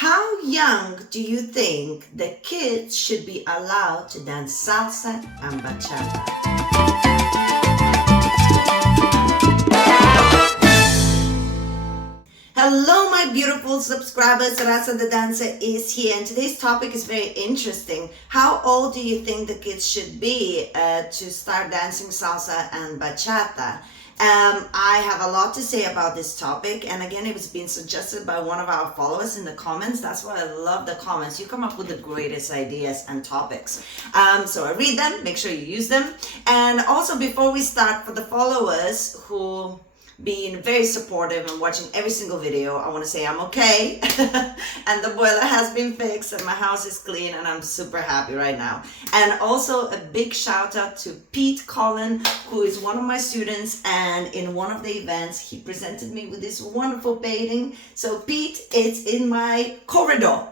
How young do you think the kids should be allowed to dance salsa and bachata? Hello, my beautiful subscribers. Rasa the dancer is here, and today's topic is very interesting. How old do you think the kids should be to start dancing salsa and bachata? I have a lot to say about this topic, and again, it was being suggested by one of our followers in the comments. That's why I love the comments. You come up with the greatest ideas and topics. So I read them, make sure you use them. And also, before we start, for the followers who being very supportive and watching every single video, I want to say I'm okay and the boiler has been fixed and my house is clean and I'm super happy right now. And also a big shout out to Pete Collin, who is one of my students, and in one of the events he presented me with this wonderful painting. So Pete, it's in my corridor.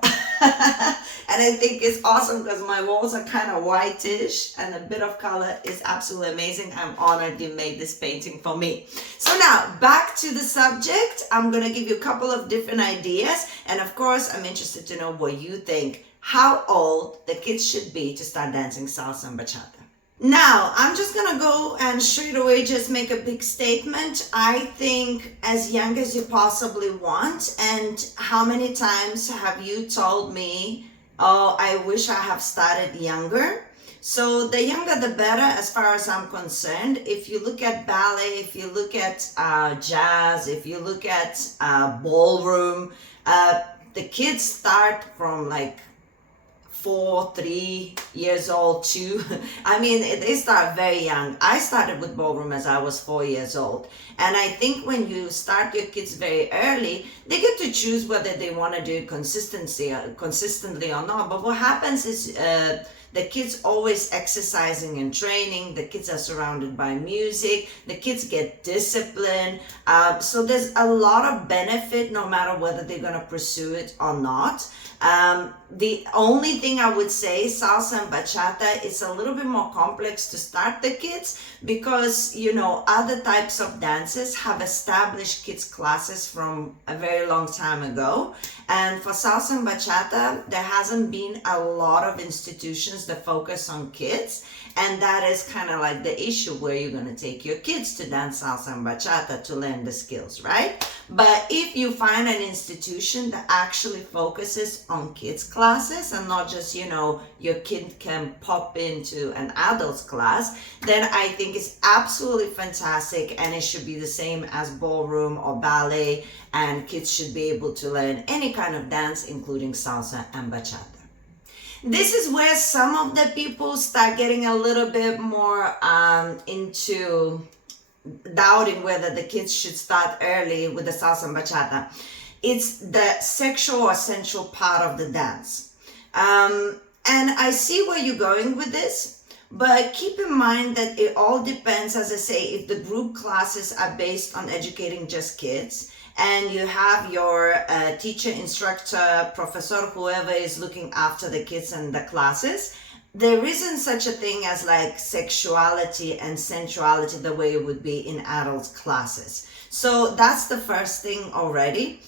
And I think it's awesome because my walls are kind of whitish and a bit of color is absolutely amazing. I'm honored you made this painting for me. So now back to the subject. I'm going to give you a couple of different ideas. And of course, I'm interested to know what you think, how old the kids should be to start dancing salsa and bachata. Now, I'm just gonna go and straight away just make a big statement. I think as young as you possibly want. And how many times have you told me, oh, I wish I have started younger? So the younger the better as far as I'm concerned. If you look at ballet, if you look at jazz, if you look at ballroom, the kids start from like 4, 3 years old too. I mean, they start very young. I started with ballroom as I was 4 years old. And I think when you start your kids very early, they get to choose whether they want to do it consistently or not. But what happens is the kids always exercising and training. The kids are surrounded by music. The kids get discipline. So there's a lot of benefit no matter whether they're going to pursue it or not. The only thing I would say, salsa and bachata, it's a little bit more complex to start the kids because, you know, other types of dances have established kids classes from a very long time ago. And for salsa and bachata, there hasn't been a lot of institutions that focus on kids. And that is kind of like the issue where you're going to take your kids to dance salsa and bachata to learn the skills, right? But if you find an institution that actually focuses on kids classes and not just, you know, your kid can pop into an adult's class, then I think it's absolutely fantastic, and it should be the same as ballroom or ballet, and kids should be able to learn any kind of dance, including salsa and bachata. This is where some of the people start getting a little bit more into doubting whether the kids should start early with the salsa and bachata. It's the sexual or sensual part of the dance. And I see where you're going with this, but keep in mind that it all depends, as I say, if the group classes are based on educating just kids, and you have your teacher, instructor, professor, whoever is looking after the kids and the classes, there isn't such a thing as like sexuality and sensuality the way it would be in adult classes. So that's the first thing already.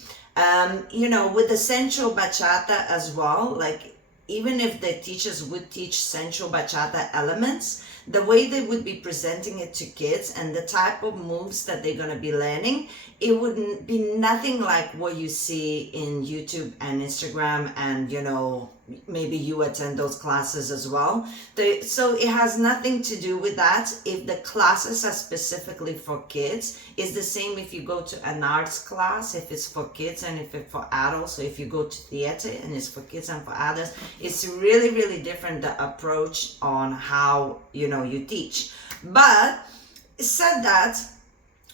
You know, with the sensual bachata as well, like even if the teachers would teach sensual bachata elements, the way they would be presenting it to kids and the type of moves that they're going to be learning, it wouldn't be nothing like what you see in YouTube and Instagram, and, you know, maybe you attend those classes as well. So it has nothing to do with that. If the classes are specifically for kids, it's the same if you go to an arts class, if it's for kids and if it's for adults. So if you go to theater and it's for kids and for adults, it's really, really different, the approach on how, you know, you teach. But said that,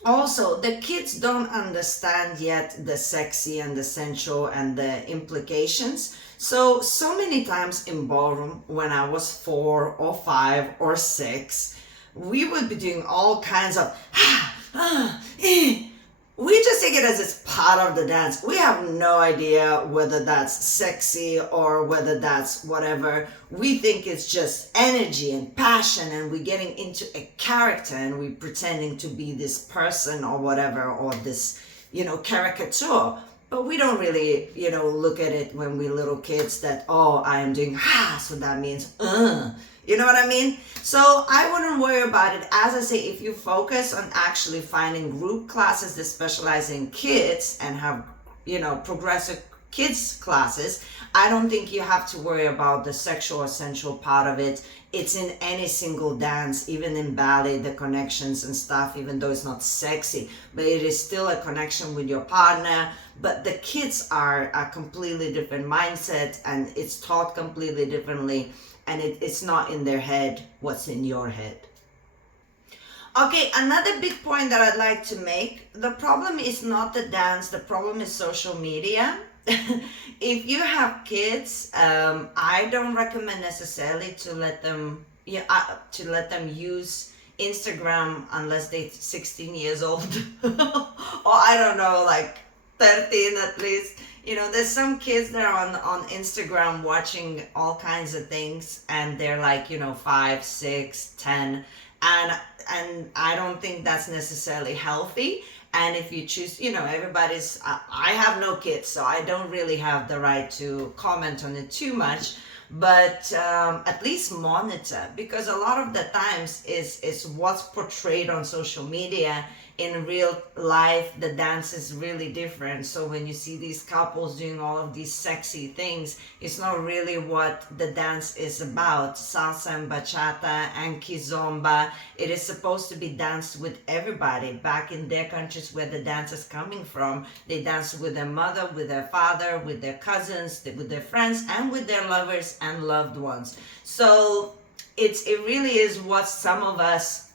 also, the kids don't understand yet the sexy and the sensual and the implications. So many times in ballroom, when I was 4 or 5 or 6, we would be doing all kinds of we just take it as it's part of the dance. We have no idea whether that's sexy or whether that's whatever. We think it's just energy and passion, and we're getting into a character and we're pretending to be this person or whatever, or this, you know, caricature. But we don't really, look at it when we're little kids that, oh, I am doing so that means, you know what I mean? So I wouldn't worry about it. As I say, if you focus on actually finding group classes that specialize in kids and have, progressive kids classes, I don't think you have to worry about the sexual or sensual part of it. It's in any single dance, even in ballet, the connections and stuff, even though it's not sexy, but it is still a connection with your partner. But the kids are a completely different mindset, and it's taught completely differently, and it's not in their head what's in your head. Okay, another big point that I'd like to make, the problem is not the dance, the problem is social media. If you have kids, I don't recommend necessarily to let them use Instagram unless they're 16 years old or I don't know, like 13 at least. There's some kids that are on Instagram watching all kinds of things, and they're like 5, 6, 10, and I don't think that's necessarily healthy. And if you choose, everybody's, I have no kids, so I don't really have the right to comment on it too much, but at least monitor, because a lot of the times is what's portrayed on social media. In real life, the dance is really different. So when you see these couples doing all of these sexy things, it's not really what the dance is about. Salsa and Bachata and Kizomba, it is supposed to be danced with everybody. Back in their countries where the dance is coming from, they dance with their mother, with their father, with their cousins, with their friends, and with their lovers and loved ones. So it really is what some of us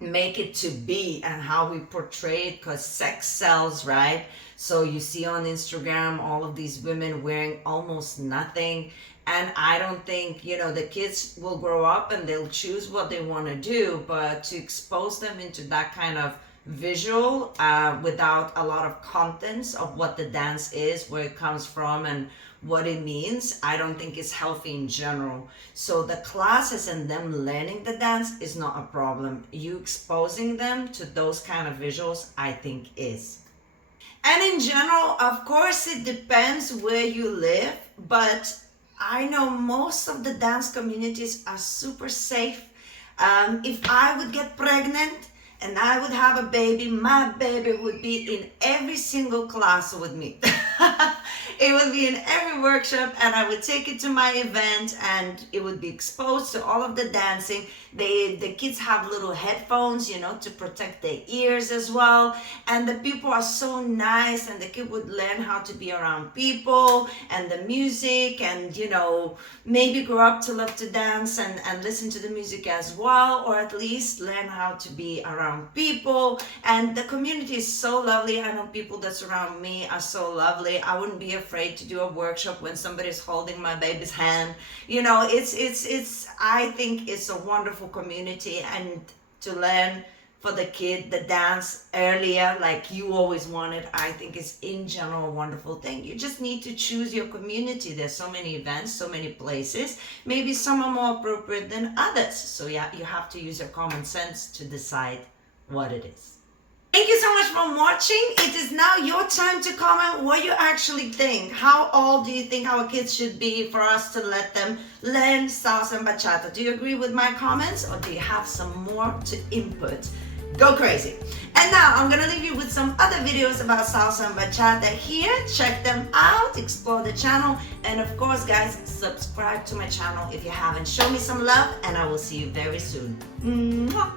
make it to be and how we portray it, because sex sells, right? So you see on Instagram all of these women wearing almost nothing, and I don't think, the kids will grow up and they'll choose what they want to do, but to expose them into that kind of visual without a lot of contents of what the dance is, where it comes from, and what it means, I don't think it's healthy in general. So the classes and them learning the dance is not a problem. You exposing them to those kind of visuals, I think is. And in general, of course, it depends where you live, but I know most of the dance communities are super safe. If I would get pregnant and I would have a baby, my baby would be in every single class with me. It would be in every workshop, and I would take it to my event, and it would be exposed to all of the dancing. The kids have little headphones, to protect their ears as well. And the people are so nice, and the kid would learn how to be around people and the music, and maybe grow up to love to dance and listen to the music as well, or at least learn how to be around people. And the community is so lovely. I know people that surround me are so lovely. I wouldn't be afraid to do a workshop when somebody's holding my baby's hand. It's I think it's a wonderful community, and to learn for the kid the dance earlier like you always wanted, I think is in general a wonderful thing. You just need to choose your community. There's so many events, so many places. Maybe some are more appropriate than others. So yeah, you have to use your common sense to decide what it is. Thank you so much for watching. It is now your time to comment what you actually think. How old do you think our kids should be for us to let them learn salsa and bachata? Do you agree with my comments, or do you have some more to input? Go crazy. And now I'm gonna leave you with some other videos about salsa and bachata here. Check them out, explore the channel, and of course guys, subscribe to my channel if you haven't. Show me some love, and I will see you very soon. Mwah.